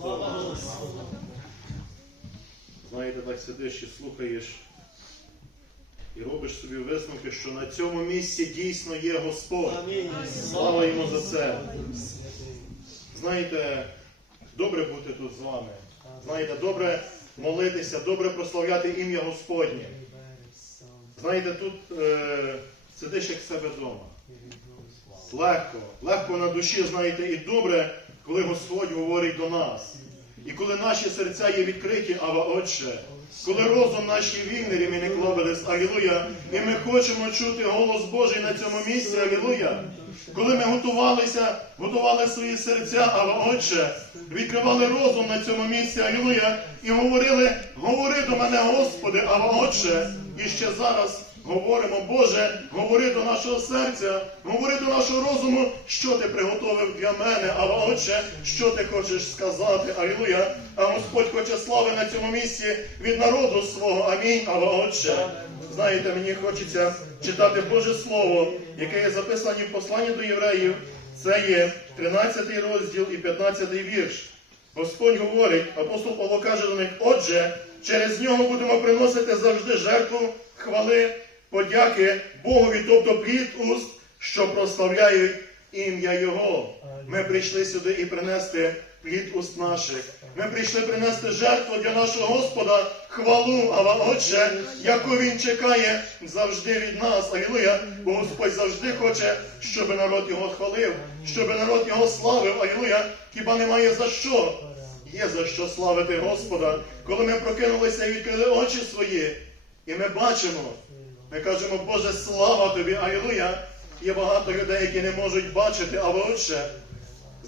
Слава! Знаєте, так сидиш і слухаєш і робиш собі висновки, що на цьому місці дійсно є Господь. Амінь. Слава йому за це. Знаєте, добре бути тут з вами. Знаєте, добре молитися, добре прославляти ім'я Господнє. Знаєте, тут е, сидиш як себе вдома. Легко, легко на душі, знаєте, і добре, коли Господь говорить до нас. І коли наші серця є відкриті, Ава Отче, коли розум наш є вільний, ремені клобелес, Алілуя, і ми хочемо чути голос Божий на цьому місці, Алілуя. Коли ми готувалися, готували свої серця, Ава Отче, відкривали розум на цьому місці, Алілуя, і говорили, говори до мене, Господи, Ава Отче, і ще зараз говоримо, Боже, говори до нашого серця, говори до нашого розуму, що ти приготовив для мене, а Отче, що ти хочеш сказати, Алілуя. А Господь хоче слави на цьому місці від народу свого. Амінь, а Отче. Знаєте, мені хочеться читати Боже Слово, яке є записані в посланні до євреїв. Це є 13 розділ і 15 вірш. Господь говорить, апостол Павло каже до них, отже, через нього будемо приносити завжди жертву хвали, подяки Богові, тобто плід уст, що прославляють ім'я Його. Ми прийшли сюди і принести плід уст наших. Ми прийшли принести жертву для нашого Господа, хвалу, Ава Отче, яку Він чекає завжди від нас. Алілуя! Бо Господь завжди хоче, щоб народ його хвалив, щоб народ його славив. Алілуя! Хіба немає за що? Є за що славити Господа. Коли ми прокинулися і відкрили очі свої, і ми бачимо, ми кажемо, Боже, слава тобі, Алілуя! Є багато людей, які не можуть бачити, а отче.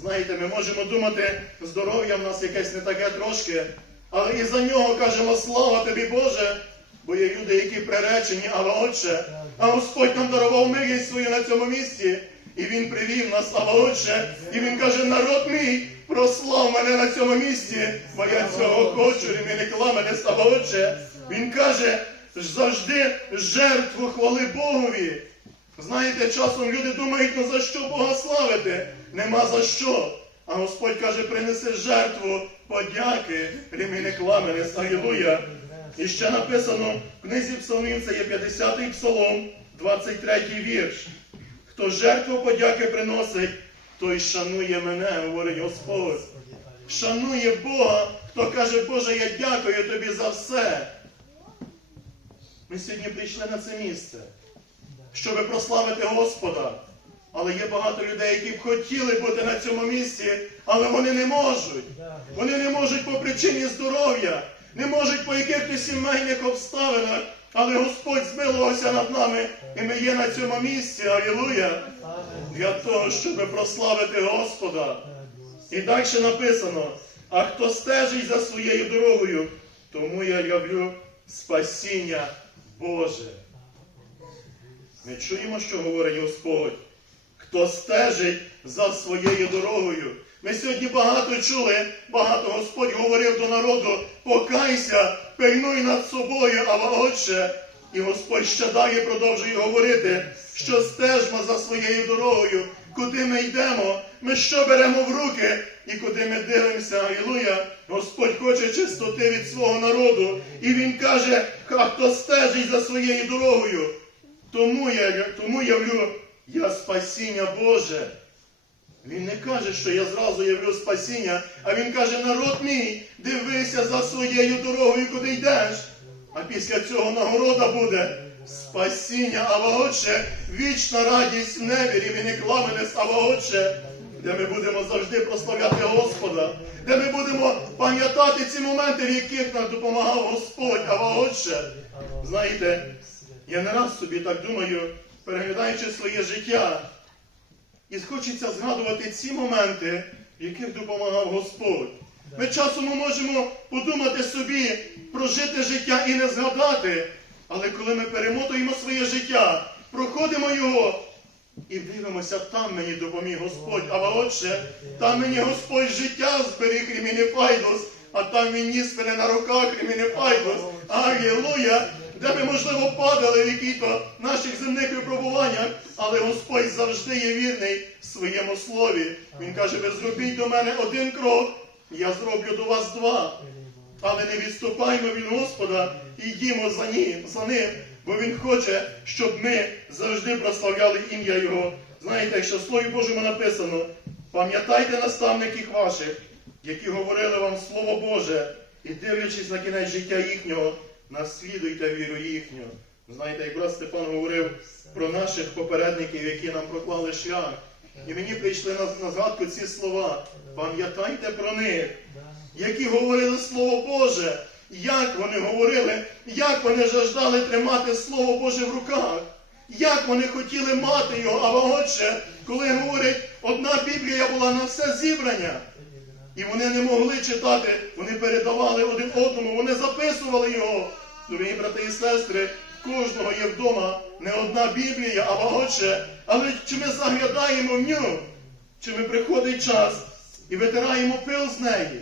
Знаєте, ми можемо думати, здоров'я в нас якесь не таке трошки, але і за нього кажемо слава тобі, Боже, бо є люди, які приречені, але Отче, а Господь нам дарував милість свою на цьому місці, і Він привів нас, але Отче, і Він каже, народ мій, прослав мене на цьому місці, бо я цього хочу, і не кла мене слава Отче. Він каже, завжди жертву хвали Богові. Знаєте, часом люди думають, ну за що Бога славити? Нема за що. А Господь каже, принеси жертву подяки, реміни кламенес, Алілуя. І ще написано в книзі Псалмів, це є 50-й псалом, 23-й вірш. Хто жертву подяки приносить, той шанує мене, говорить Господь. Шанує Бога, хто каже, Боже, я дякую тобі за все. Ми сьогодні прийшли на це місце щоб прославити Господа. Але є багато людей, які б хотіли бути на цьому місці, але вони не можуть. Вони не можуть по причині здоров'я, не можуть по якихось сімейних обставинах. Але Господь змилувався над нами, і ми є на цьому місці, алілуя, для того, щоб прославити Господа. І далі написано: а хто стежить за своєю дорогою, тому я люблю спасіння Боже. Ми чуємо, що говорить Господь. Хто стежить за своєю дорогою. Ми сьогодні багато чули, багато Господь говорив до народу, покайся, пильнуй над собою, а Отче. І Господь ще далі продовжує говорити, що стежмо за своєю дорогою, куди ми йдемо, ми що беремо в руки і куди ми дивимося, Алілуя. Господь хоче чистоти від свого народу. І Він каже, хто стежить за своєю дорогою. Тому я тому явлю я спасіння Боже. Він не каже, що я зразу явлю спасіння, а він каже, народ мій, дивися за своєю дорогою, куди йдеш. А після цього нагорода буде спасіння, а Отче, вічна радість в небі, рівні кламенець, а Отче, де ми будемо завжди прославляти Господа, де ми будемо пам'ятати ці моменти, в яких нам допомагав Господь, а Отче. Знаєте, я не раз собі так думаю, переглядаючи своє життя, і хочеться згадувати ці моменти, в яких допомагав Господь. Ми часом можемо подумати собі, прожити життя і не згадати, але коли ми перемотуємо своє життя, проходимо його і дивимося, там мені допоміг Господь. А отче, там мені Господь життя зберіг файдус, а там він ніс мене на руках файдус. Алілуя! де ми, можливо, падали в яких-то наших земних випробуваннях, але Господь завжди є вірний в своєму слові. Він каже, ви зробіть до мене один крок, я зроблю до вас два. Але не відступаймо від Господа і йдімо за ним, за ним, бо Він хоче, щоб ми завжди прославляли ім'я Його. Знаєте, якщо в Слові Божому написано, пам'ятайте наставників ваших, які говорили вам Слово Боже, і дивлячись на кінець життя їхнього, наслідуйте віру їхню. Знаєте, як брат Степан говорив про наших попередників, які нам проклали шлях. І мені прийшли на, на згадку ці слова. Пам'ятайте про них які говорили Слово Боже, як вони говорили, як вони жаждали тримати Слово Боже в руках, як вони хотіли мати його, а отже, коли говорять, одна Біблія була на все зібрання, і вони не могли читати, вони передавали один одному, вони записували його. Дорогі брати і сестри, в кожного є вдома не одна Біблія, а багатше, але чи ми заглядаємо в ню, чи ми приходить час і витираємо пил з неї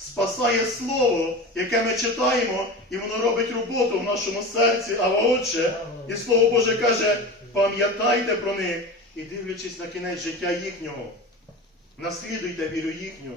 спасає слово, яке ми читаємо, і воно робить роботу в нашому серці. А отже, і слово Боже каже, пам'ятайте про них і дивлячись на кінець життя їхнього, наслідуйте віру їхню.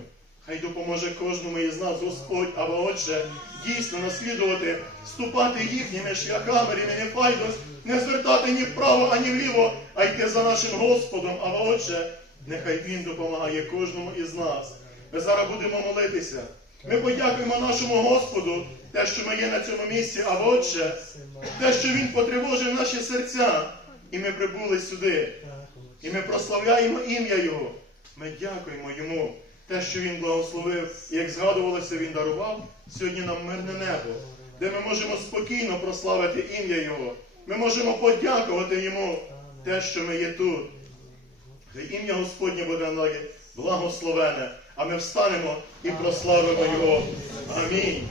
Хай допоможе кожному із нас Господь, а отже, дійсно наслідувати, ступати їхніми шляхами, рівня файдос, не звертати ні вправо, ані вліво, а йти за нашим Господом. А отже, нехай Він допомагає кожному із нас. Ми зараз будемо молитися. Ми подякуємо нашому Господу, те, що ми є на цьому місці, а отже, те, що Він потривожив наші серця, і ми прибули сюди. І ми прославляємо ім'я Його. Ми дякуємо Йому. Те, що Він благословив, і як згадувалося, Він дарував сьогодні нам мирне небо, де ми можемо спокійно прославити ім'я Його. Ми можемо подякувати Йому те, що ми є тут. Хай ім'я Господнє буде благословене, а ми встанемо і прославимо Його. Амінь.